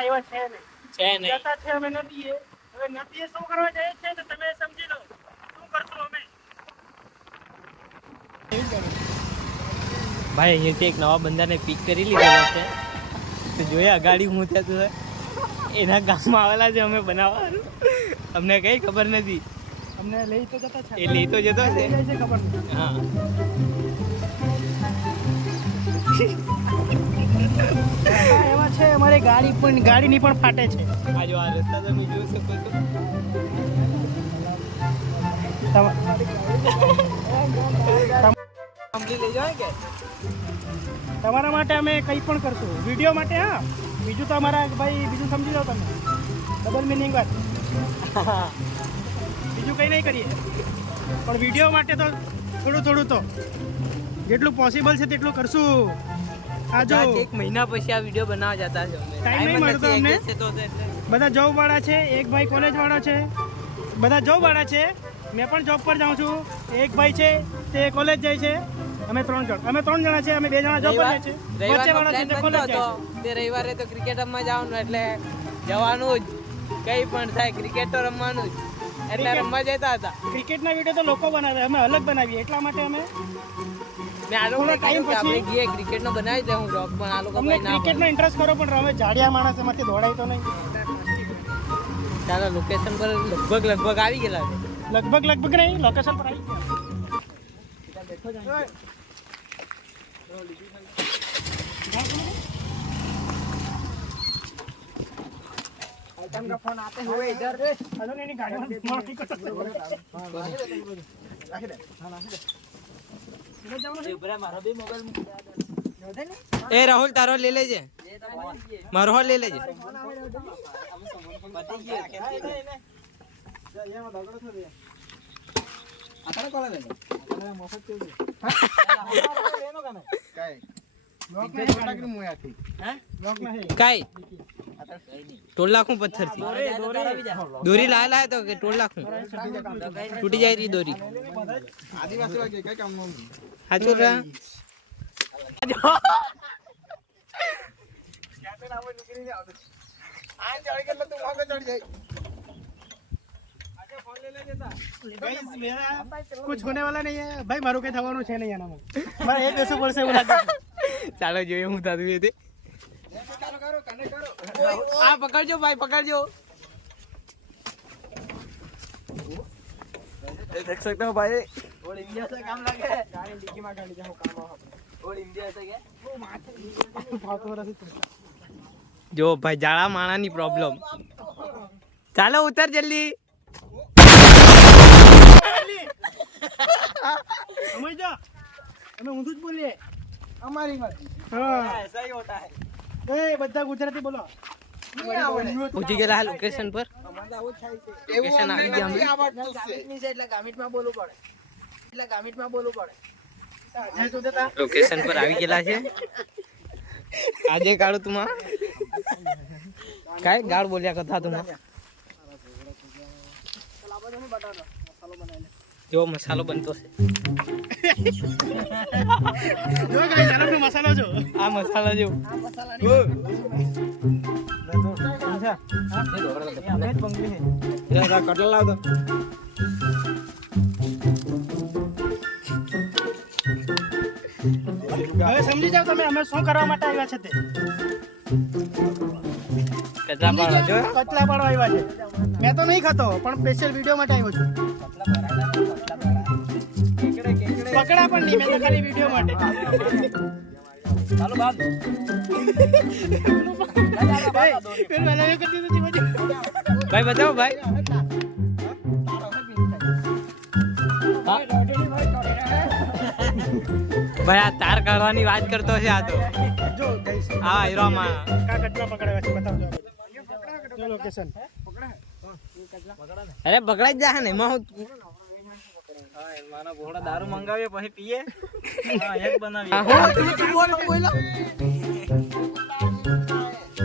આવ્યા છે નહીં. છે નહીં. જતા છે અમે નદીએ. હવે નદીએ શું કરવા જઈએ છે તો તમે સમજી લો. શું કરશું અમે? ભાઈ અહીંયાથી એક નવા બંદાને પિક કરી લીધેલો છે. તો જોયા ગાડી હું થતું હોય એના ગામમાં આવેલા છે અમે બનાવવાનું. અમને કઈ ખબર નથી. અમને લઈ તો જતા છે. એ લઈ તો જતો છે. ખબર નથી. હા એમાં છે અમારી ગાડીની પણ ફાટે છે. આ જો આ રસ્તા તમે જોઈ શકો છો. લઈ જાય કે તમારા માટે અમે કંઈ પણ કરશું વિડીયો માટે. હા, બીજું તો અમારા ભાઈ બીજું સમજી જાઓ તમે. ડબલ મિનિંગ વાત. બીજું કંઈ નહીં કરીએ પણ વિડીયો માટે તો થોડું તો જેટલું પોસિબલ છે તેટલું કરશું. આ જો એક મહિના પછી આ વિડીયો બનાવવા જતા છે અમે. ટાઈમ નહીં મળતો અમને. બધા જોબ વાળા છે, એક ભાઈ કોલેજ વાળા છે, બધા જોબ વાળા છે. મેં પણ જોબ પર જાઉં છું. એક ભાઈ છે તે કોલેજ જાય છે. અમે 3 જણા છે. અમે 2 જણા જોબ પર જાય છે. વચ્ચે વાળો છે તે કોલેજ જાય છે. તે રવિવારે તો ક્રિકેટ રમવા જવાનું એટલે જવાનું જ. કઈ પણ થાય ક્રિકેટ તો રમવાનું જ એટલે રમવા જતા હતા. ક્રિકેટના વિડીયો તો લોકો બનાવે, અમે અલગ બનાવીએ. એટલા માટે અમે મેં આ લોકોને કહ્યું કે આપણે ગીએ ક્રિકેટનો બનાવી દે હું બ્લોગ, પણ આ લોકો અમને ક્રિકેટનો ઇન્ટરેસ્ટ ખરો પણ રમે જાડિયા માણસ એમાંથી દોડાય તો નહીં. ચાલો લોકેશન પર લગભગ આવી ગયેલા છે. લગભગ નહીં, લોકેશન પર આવી ગયા. फोन आते हुए इधर हेलो नहीं गाड़ी ए राहुल तारो ले लेजे, मारो ले लेजे. काय तोड़ लाखूं पत्थर थी दोरी लाया तो के तोड़ लाखूं टूटी जाए रही दोरी. आदिवासी वाले काय काम नो हाथ छोड़ रहा कैप्टन आवो निकली जाओ आ चढ़ के तू वहां पे चढ़ जाए. आगे फोन ले ले देता गाइस मेरा कुछ होने वाला नहीं है भाई. मारो के थवानो છે નહીં આનામાં. મારે એક બેસું પડશે એવું લાગે. ચાલો જોઈએ હું થતું એ તે. करो कने करो आ पकड़जो भाई पकड़जो. देख सकते हो भाई और इंडिया से काम लगे ગાડી ડીકીમાં ગાડી જાવ કામ આવે. और इंडिया से क्या ફાતો નથી. जो भाई जाड़ा माणा ની प्रॉब्लम. ચાલો ઉતર જલ્દી. સમજ જા અમે ઊંધું જ બોલીએ हमारी बात હા. ऐसा ही होता है. એ બધા ગુજરાતી બોલો. પહોંચી ગયેલા લોકેશન પર. લોકેશન આવી ગયા અમે. લોકેશન પર આવી ગયેલા છે. આજે કાળું તું કાય ગાળ બોલ્યા કથા તું જો મસાલો બનતો છે. જો ગાઈસ આનો મસાલો જો આ મસાલા જો कटला लाओ तो હવે સમજી જાવ તમે અમે શું કરવા માટે આવ્યા છે તે. કચરા પાડો જો કચલા પાડવા આવ્યા છે. મેં તો નહીં ખાતો પણ સ્પેશિયલ વિડીયો માટે આવ્યો છું. પકડા પણ નહીં, મેં તો ખાલી વિડીયો માટે. ચાલો બાદ પેલું અલગ કરતી હતી બાજુ. ભાઈ બતાવો ભાઈ. ભાઈ આ તાર કાઢવાની વાત કરતો છે આ તો. જો ગાઈસ આ હીરોમાં કા કચલા પકડાવ્યા છે બતાવજો. જો લોકેશન અરે પકડાઈ જ જાય ને એમાં હું मानो घोड़ा दारू मंगावे પછી પીએ હા એક બનાવી હા હું તું બોલો બોલો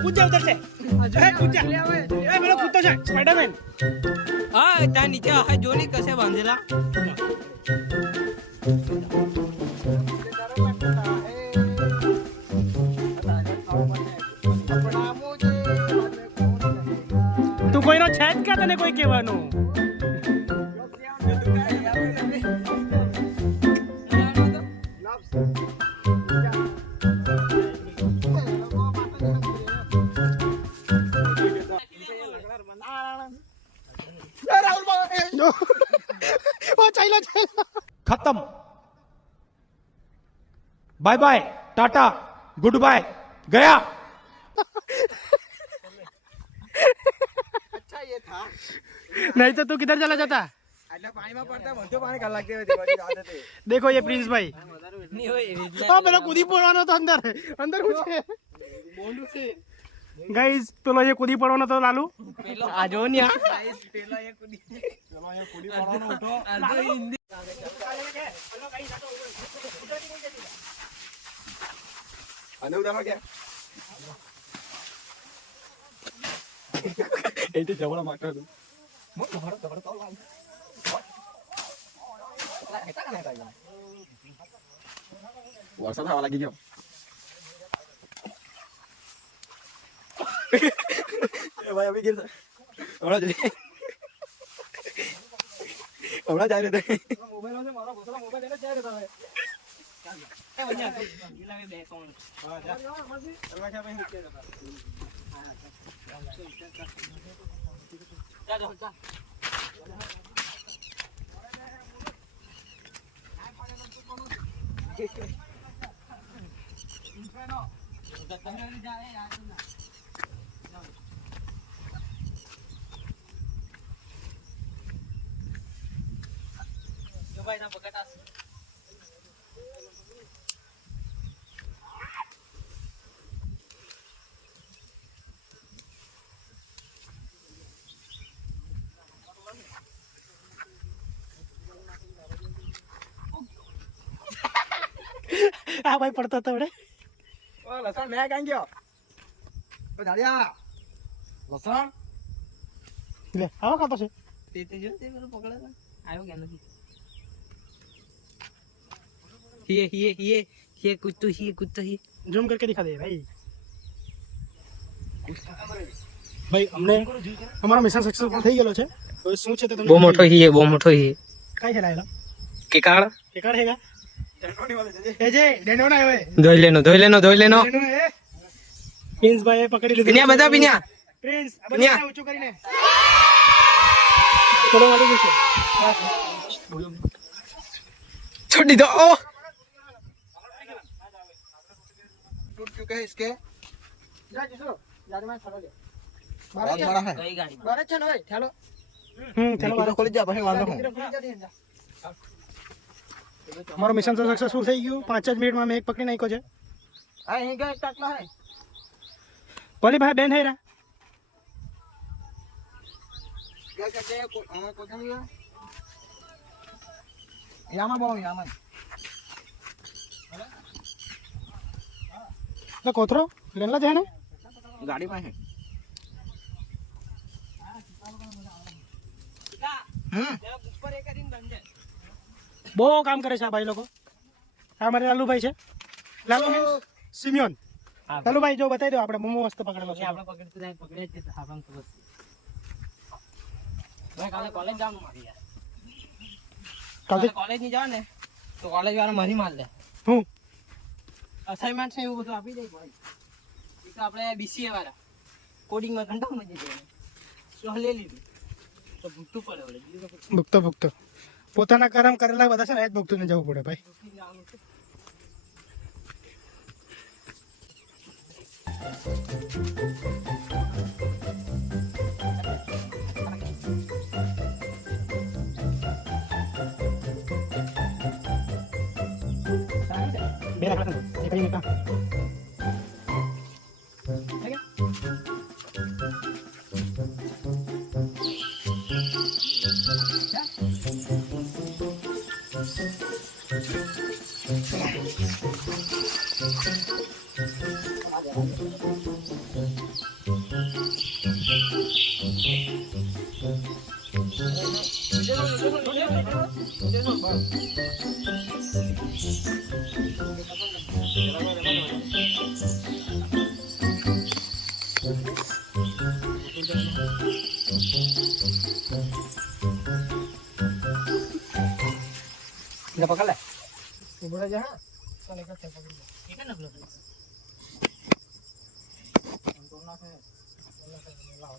પૂજા ઉધર છે. એ પૂજા એ પેલો કૂતો છે સ્પાઈડરમેન. હા ત્યાં નીચે હા જોની કસે બાંધેલા. તને કોઈ કહેવાનું. ઓ ચાલ્યો खत्म bye bye tata good bye गया नहीं तो तू किधर चला जाता. देखो ये प्रिंस भाई. हाँ પેલો કૂદી પડવાનો તો અંદર અંદર છે ગાઈઝ. પેલો એ કૂદી પડવાનો તો લાલુ. આ જો ને વરસાદ થવા લાગી ગયો. ભાઈ અભી ગીર હમણાં જાય રે મોબાઈલ મારો મોબાઈલ લઈને જાય રે તમે. આ ભાઈ પડતો હતો રે. લસણ મેં કાંઈ ગયો દાડિયા લસણ લે આવો ખાતો છે. તે જો તે પેલો પકડે આવ્યો કે નથી. ये कुत्ता ઝૂમ કરકે દિખા દે ભાઈ. ભાઈ અમને અમારો મિશન સક્સેસફુલ થઈ ગયેલો છે. હવે શું છે તે તમને બહુ મોટો હી કાઈ ખેલાયેલો કેકાળ કેકાડ હેગા એ જે ડેન્ડો ના આવે. ધોઈ લેનો પ્રિન્સ ભાઈ પકડી લીધું. બિન્યા બધા બિન્યા પ્રિન્સ આ બિન્યા. બધા ઊંચું કરીને થોડો વાળી ગયું છે. છોડી દો. ઓ टूट चुके हैं इसके જા જીસો યાદ માં છોડો દે. बहुत बड़ा है. કઈ ગાડી બારે છે ને ભાઈ ચાલો. ચાલો तो खोल जा भाई वांदो हूं. અમારો મિશન તો સક્સેસફુલ થઈ ગયું. 5 જ મિનિટમાં મેં એક પકડી નાખ્યો છે. आ यहीं का एक टाकला है. ભલે ભાઈ બેન હેરા क्या कहते हैं हमारे को नहीं है यामा बोलो यामा તો કોતરો લેનલા છે ને गाड़ी में है. બહુ કામ કરે છે આ ભાઈ લોકો. આ મારે લાલુભાઈ છે. લાલુ મીન્સ સિમિયોન. લાલુભાઈ જો બતાવી દો આપણે મોમો મસ્ત પકડેલો છે. આપણે પકડે છે આપણને ખબર છે. ભાઈ કાલે કોલેજ જવાનું મારી યાર. કાલે કોલેજ ની જાવ ને તો કોલેજ વાળા મારી માર લે. હું અસાઇનમેન્ટ છે એવું બધું આપી દે ભાઈ. એક આપણે બીસીએ વાળા કોડિંગમાં ઘંટા મજી જાય તો લઈ લીધું તો ભૂખતું પડે વળે. બીજું તો કશું ભૂખતો ભૂખતો પોતાના કરમ કરેલા બધા છે ને એ જ ભૂખતું ને જવું પડે ભાઈ. નથી જવાનું છે. બે રાખડા એ કઈ નકા ઉભરા જા હા ચાલ એક જ પકડી લે એક જ નકલો તો નાખે લાવ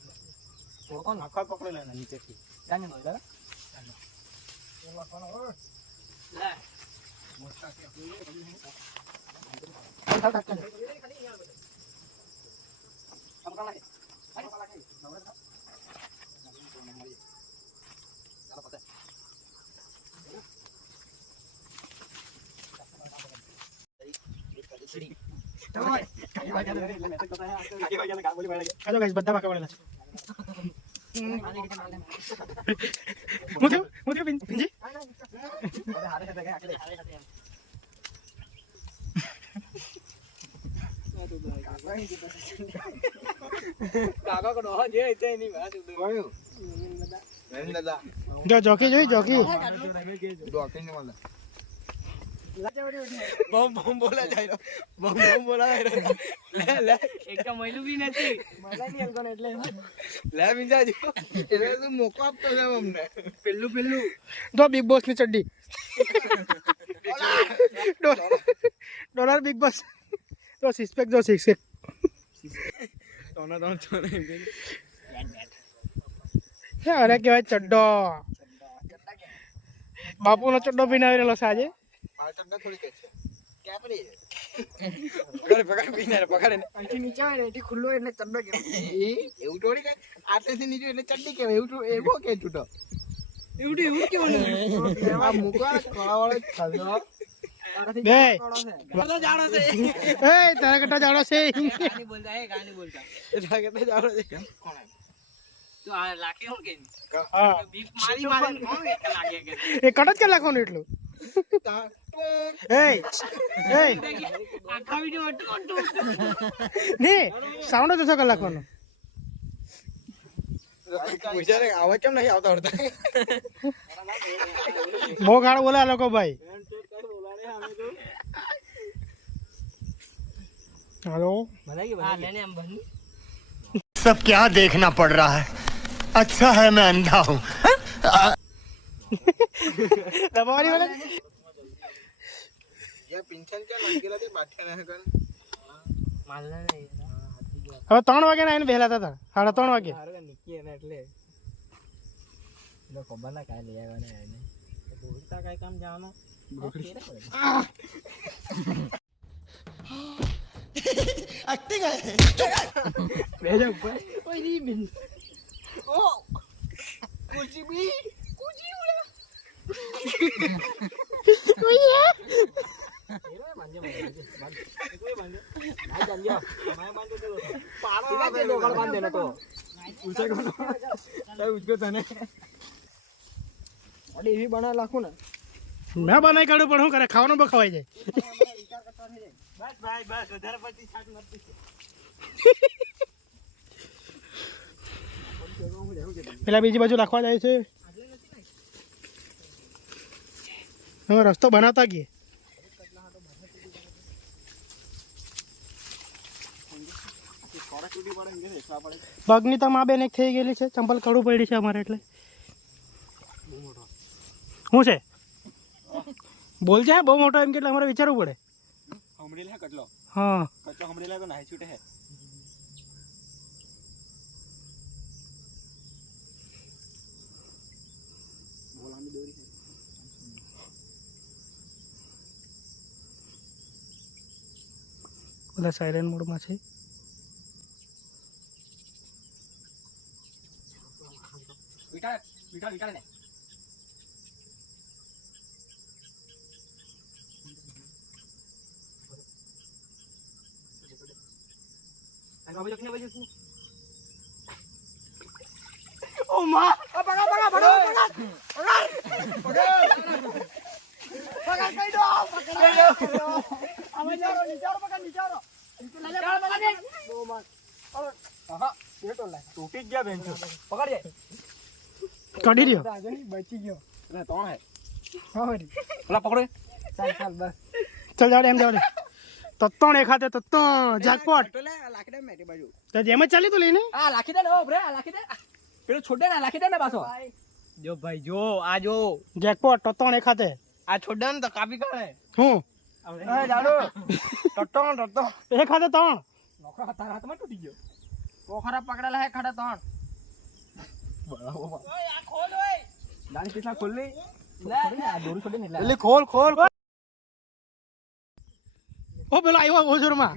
તો કોણ આખા પકડી લે નીચેથી કાને બોલ દાદા પેલા કોણ ઓય લે મોટા કે આજો ગાઈસ બધા પાકા પડેલા છે મુદ્ર પિંજી કાકા કો ડોહા જે ઇતે ની વાત કયું વેન દાદા જો જોકી જોઈ જોકી ડોકીને વાલા બમ બમ બોલા જાય બમ બમ બોલા જાય લે લે એક તો મૈલું બી નથી લે બિંજાજી એટલે તું મોકો આપતો છે અમને પેલું તો બિગ બોસ ની ચડ્ડી ડોલર બિગ બોસ તો સિક્સ પેક જો સિક્સ પેક તોને તો છોને હે અરે કહેવાય ચડ્ડો બાપુનો ચડ્ડો પીનાવેલો છે આજે આ ચંડા થોડી કે છે ક્યાં પડી પકડ પીને પકડે ને અહીંથી નીચે આવે ને એથી ખુલ્લો એટલે ચંડો કહેવાય એવું થોડી કે આટેથી નીચે એટલે ચડ્ડી કહેવાય એવું એવો કે છૂટો એવું કેવાનું આ મુકા કળાવાળો ખાલો બે બધો જાણો છે એ તારા કટા જાડો છે ગાની બોલતા એટલા કે જાડો છે કોણ તો આ લાખી હું કે હા બીક મારી મારી કોણ એક લાગે કે એ કટ જ કે લાખવાનું એટલું એ આખા વિડિયો અટકો ને સાઉન્ડ જ ઓછો કર લાખવાનો પૂછારે આવા કેમ નહીં આવતા હોતા બહુ ગાળ બોલે આ લોકો ભાઈ हेलो હા લેને એમ બની सब क्या देखना पड़ रहा है अच्छा है मैं अंधा हूँ दबावानी वाला યા પિંછન કે લાગેલા તે બાઠ્યા ને કર માલના નહીં હવે 3 વાગે ના એને બેહલા હતા 3:30 વાગે નિકી એને એટલે ખબર ના કાંઈ લઈ આવ્યા ને એને બોલતા કાંઈ કામ જવાનું મેં બનાવી કાઢું પણ શું કરે ખાવાનું બહુ ખવાઈ જાય બસ ભાઈ બસ વધારે પડતી છાટ નથી પેલા બીજી બાજુ રાખવા જાય છે હવે રસ્તો બનાવતા ગયે પગની તો મા બેન એક થઈ ગયેલી છે ચંપલ કાઢવું પડી છે અમારે એટલે શું છે બોલ છે બહુ મોટો એમ કે એટલે અમારે વિચારવું પડે હમડેલા કટલો હા કટલો હમડેલા તો નાહી છૂટે હે બધા સાયલેન્ટ મોડમાં છે વિટાળ ને ઓ માં તૂટી જ ગયા બેન પકડ કાઢી રહ્યો બચી ગયો એટલે ત્રણ હે ઓલા પકડો ચાલ જાવ એમ જાવ તો ત્રણ એક હાથે તો ત્રણ જાકપોટ તો લે લાકડા મેટી બાજુ તો જેમ જ ચાલી તું લઈને આ લાખી દે ને ઓ બ્રે આ લાખી દે પેલો છોડે ને લાખી દે ને પાછો જો ભાઈ જો આ જો જેકપોટ તો ત્રણ એક હાથે આ છોડે ને તો કાપી કરે હું જાડો ટટ્ટો એક હાથે 3 પોખરા પકડેલા હે ખાડા ત્રણ દાની કેટલા ખોલી એટલે ખોલ ઓ પેલો આવ્યો ઓજરમાં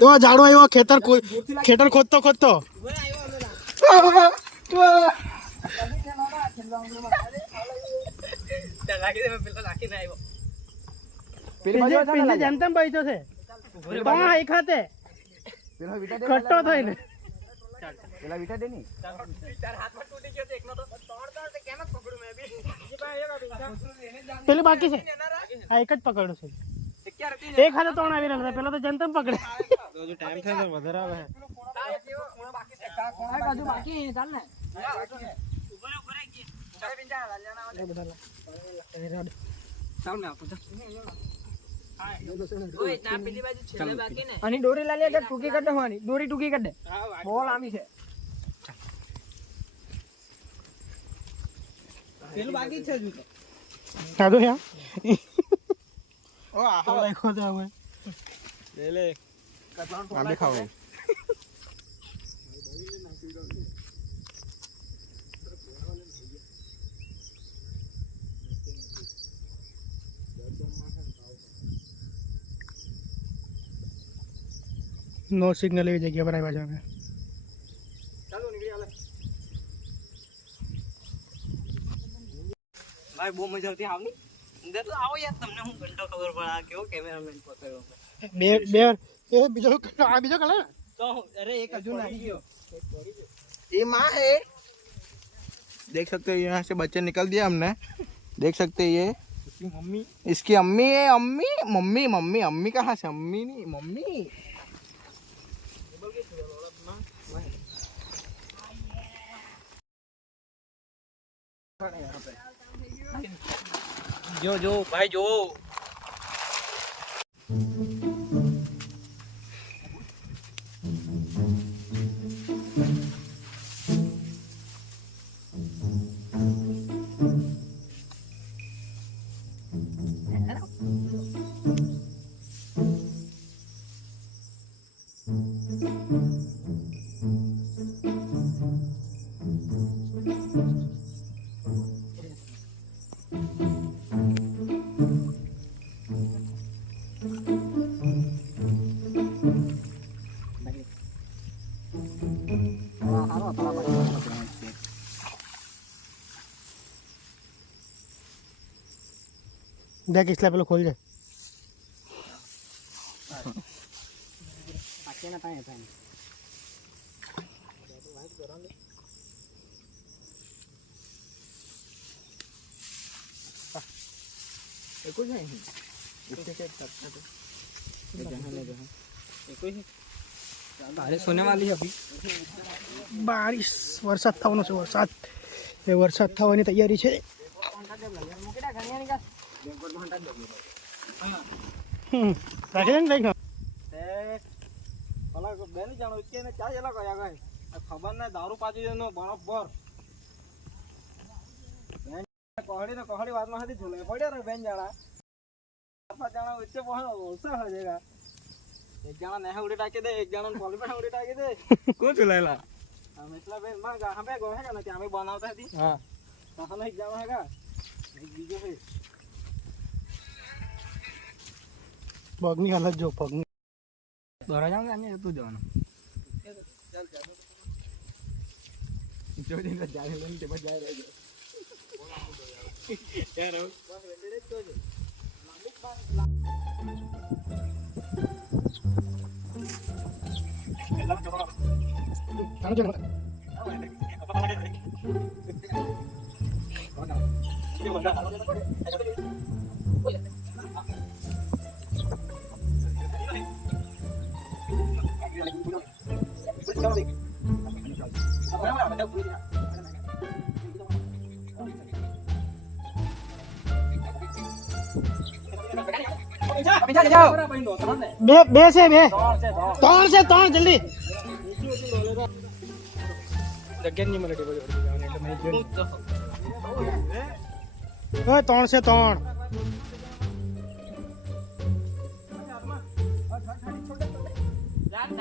તો આ ઝાડો આવ્યો ખેતર ખોદતો પેલી જેમ તેમ પૈસો છે પણ એક હાથે ખટ્ટો થઈને પેલા વિટા દે ની પેલી બાકી છે આ એક જ પકડ્યું છે એક હાથે 3 આવી રહ્યા પેલો તો જેમ તેમ પકડે ટાઈમ થાય તો વધારે આવે અને દોરી લાલી કે ટૂંકી કરી દેવાની દોરી ટૂંકી કરી દે બોલ આમી છે પેલું બાકી છે હજુ તો. કાઢો યા ઓ આહા લખો તો હવે લે આંબે ખાવ નો સિગ્નલ એવી જગ્યા પર આવ્યા છે અમે ભાઈ બહુ મજા આવતી આવની અંદર તો આવો યાર તમને હું ઘંટો ખબર પડે આ કેવો કેમેરામેન પકડ્યો બે એ બીજો આ બીજો કલર તો અરે એક હજુ નાખી ગયો ये माँ है देख सकते हैं यहाँ से बच्चे निकल दिया हमने देख सकते हैं ये મમ્મી इसकी अम्मी है अम्मी मम्मी मम्मी अम्मी कहाँ से अम्मी नहीं मम्मी જો ભાઈ જો देख इसलिए पहले खोल जाए अरे सोने वाली है अभी बारिश वरसाद થવાનો છે વરસાદ એ વરસાદ થવાની તૈયારી છે રાખી દે ને લઈ ભલા બેન જાણો કે ને ચા જેલા કયા ગઈ ખબર ને દારૂ પાજી દેનો બરોબર બેન કહડી વાત માં હતી ઝોલે પડ્યો રે બેન જાણા આપા જાણા ઉચ્ચે પહોંચો ઓછા હો જાયગા એક જણા ને ઉડી ટાકી દે એક જણા પોલી પર ઉડી ટાકી દે કોણ ચલાયલા मतलब बेन मां गां पे गो है ना ત્યાં અમે બનાવતા હતી હા તો એક જણા હેગા એક બીજો છે પગની હાલત જો પગની दोरा जाऊंगा अन्य तू जाना जो दिन का जाने लेने के बाद जाए रहेगा यार બે છે બે ત્રણ છે ત્રણ જલ્દી જગ્યા નહીં મળે ટેબલ ઓય ત્રણ છે ત્રણ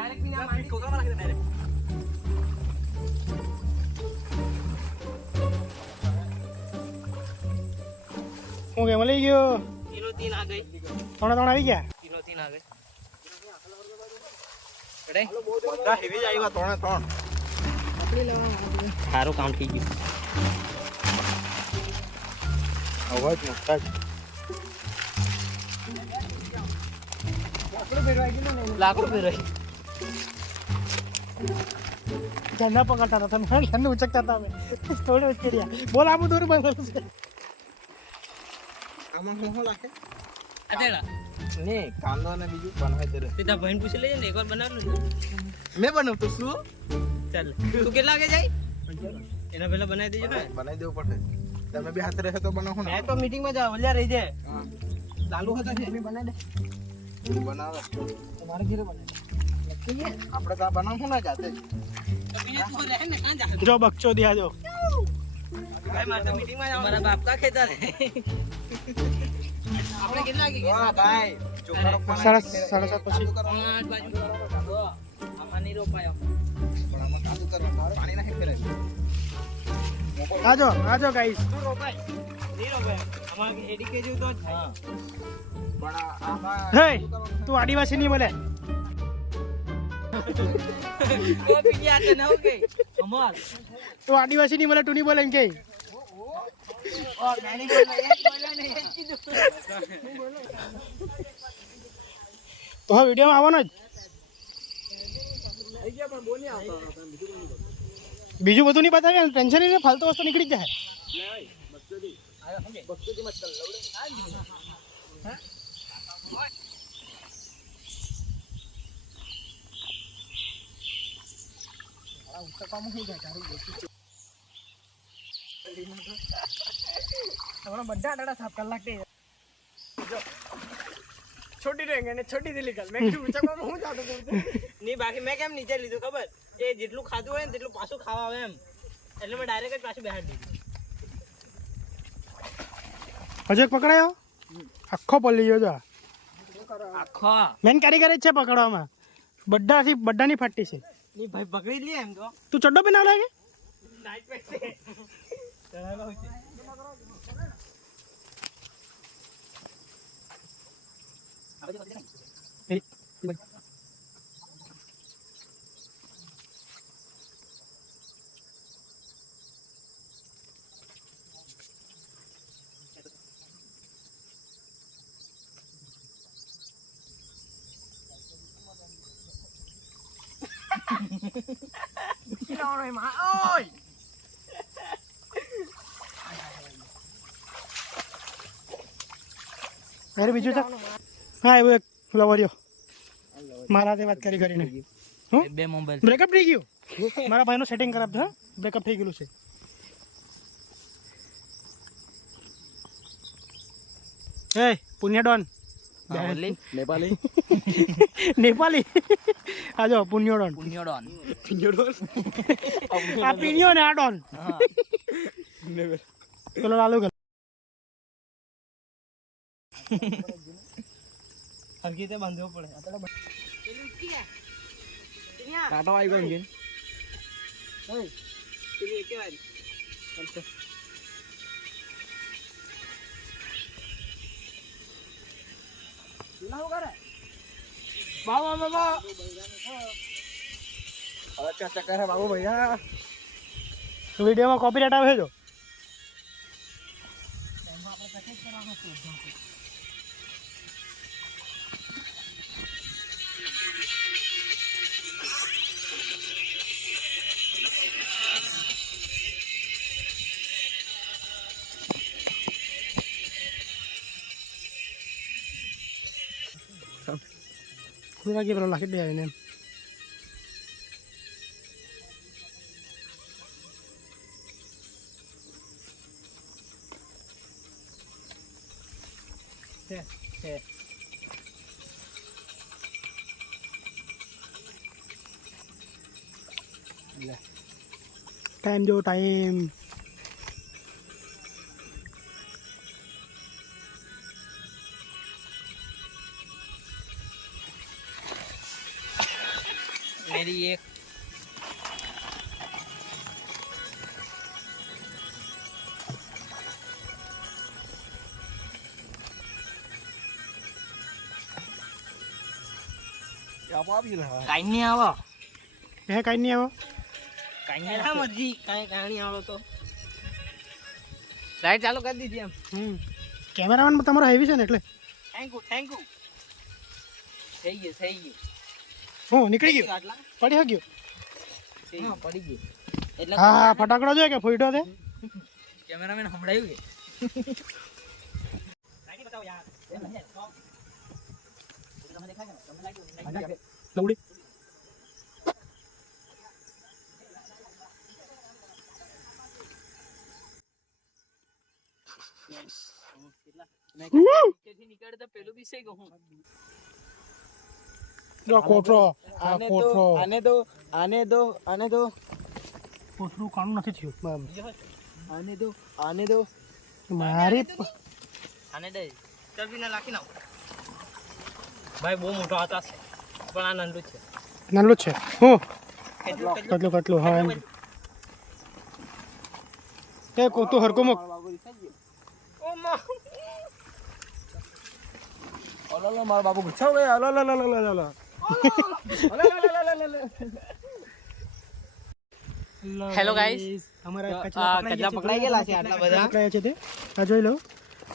ડાયરેક્ટ પીને માંડી કોકરા રાખી ડાયરેક્ટ હું કે મળી ગયો કિલો 3 આ ગઈ ત્રણ આવી ગયા કિલો 3 આ ગઈ બધા હેવી જ આવ્યા ત્રણે ત્રણ સારું કામ થઈ ગયું અવાજ મોટા જ લાખ રૂપિયા રહી ઘરના પકડતા હતા તમે ઘરને ઉચકતા હતા અમે થોડે ઉચકી રહ્યા બોલ આબુ દોરું બંધ છે આમાં શું લાગે અટેલા ને કાંદો અને બીજું બનાવી દે સીધા ભાઈને પૂછી લેજે ને એકવાર બનાવલું ને મેં બનાવતો શું ચાલ તું કેટલા વાગે જાય એના પહેલા બનાવી દેજો ને બનાવી દેવું પડે તમે બી હાથે રહે તો બનાવો ને મેં તો મીટિંગમાં જાવ ઓલ્યા રહી જાય હા. ચાલુ હતા છે એમ બનાવી દે બનાવે તમારે ઘરે બનાવી આપણે તો આ બનાવશું ને જાતે જ. જો બચ્ચો દિયા જો ભાઈ મારે તો મીટિંગમાં જાવ મારા બાપ કા ખેતર હે આપણે કેટલા વાગે ગયા વાહ ભાઈ ચોખા રોપવાના સાડા છે. 7:30 પછી ચાલુ કરવાનું. 8 બાજુ આમાં નહીં રોપાયો પણ આમાં ચાલુ કરવાનું. પાણી નાખી ફેરે આજો ગાઈસ નહીં રોપાય આમાં એડીકે જેવું તો જ થાય પણ આમાં હે તું આદિવાસી નહીં બોલે ઓ પીજી આ તો ન હો ગઈ અમાર તું આદિવાસી નહીં બોલે તું નહીં બોલે એમ કે ઓ મેની બોલા એક બોલા ને એક કીધું તો હવે વિડીયોમાં આવવાનો જ બીજું બધું નહીં બતાવે ટેન્શન નહીં ફાલતુ વસ્તુ નીકળી જ જાય બધા દાડા 7 કલાક દે છોટી રહેંગે ને છોટી દિલી કલ મેં કીધું ઉચકવામાં હું જાતો બોલતો નહીં બાકી મેં કેમ નીચે લીધું ખબર એ જેટલું ખાધું હોય ને તેટલું પાછું ખાવા આવે એમ એટલે મેં ડાયરેક્ટ જ પાછું બેહાડી દીધું હજુ એક પકડાયો આખો પલ્લી ગયો જો આખો મેન કારીગર જ છે પકડવામાં બધાની ફાટી છે નહીં ભાઈ પકડી લે એમ તો તું ચડ્ડો બી ના લાગે નાઈટ પેક છે ચડાવેલો હોય છે અરે બીજું છે હા એવું એક લવરિયો મારાથી વાત કરીને હું બે મોબાઈલ બ્રેકઅપ થઈ ગયું મારા ભાઈનું સેટિંગ ખરાબ છે બ્રેકઅપ થઈ ગયેલું છે એ પુણ્ય ડોન નેપાળી નેપાલી આ જો પુણ્ય ડોન પુણ્યોડોન આ પિણ્યો ને આ ડોન ચલો ચાલુ કર હરકી તે બાંધવો પડે કાંટો આવી ગયો ને પેલી એકે વારી अच्छा चक्कर है बाबू भैया વિડીયોમાં કોપીરાઇટ આવે છે Mira aquí, pero la gente ya viene. Time jo time. કેરી એક કાઈ નહીં આવો હે કાંઈ નહીં આવો કાઈ નહીં મરજી કાઈ આવો તો લાઈટ ચાલુ કરી દીધી એમ કેમેરામેન તમારો હેવી છે ને એટલે થેન્ક યુ થઈ ગયું હું નીકળી ગયો આટલા પડી ગયો હા પડી ગયું એટલે હા ફટાકડો જોઈએ કે ફૂટો છે કેમેરામેન હમણાયું કે લવડી નીકળતા પેલું બી છે કે હું કોટરો આ કોટરો આને દો કોટરું કામ નથી થયું આને દો મારી આને દે ચાલ બીને લાખી નાખ ભાઈ બહુ મોટો હતા છે પણ આ નાનું છે નાનું છે હું કેટલું કેટલું હા એમ એ કોતું હરકો મોક ઓલો મારો બાબુ ગુચ્છા ગયા ઓલો હેલો ગાઈસ અમારા કચરા પકડાઈ ગયેલા છે આટલા બધા પકડાયા છે તે આ જોઈ લો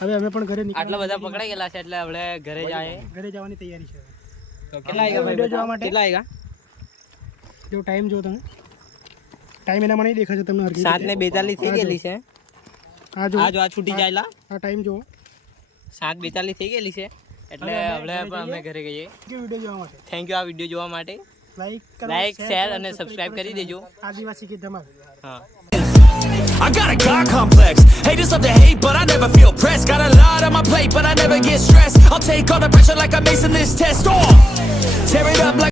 હવે અમે પણ ઘરે આટલા બધા પકડાઈ ગયેલા છે એટલે આપણે ઘરે જાય ઘરે જવાની તૈયારી છે તો કેટલા આવ્યા વિડીયો જોવા માટે કેટલા આવ્યા જો ટાઈમ જો તમે ટાઈમ એના મને દેખાશે તમને હરકી 7:42 થઈ ગયેલી છે આ જો આ છૂટી જાયલા આ ટાઈમ જો 7:42 થઈ ગયેલી છે એટલે હવે પણ અમે ઘરે ગઈએ વિડીયો જોવા માટે થેન્ક યુ આ વિડીયો જોવા માટે લાઈક શેર અને સબસ્ક્રાઇબ કરી દેજો આદિવાસી કી ધમાલ હા I got a God complex. Haters love to hate, but I never feel pressed. Got a lot on my plate, but I never get stressed. I'll take all the pressure like I'm acing this test. Oh, tear it up like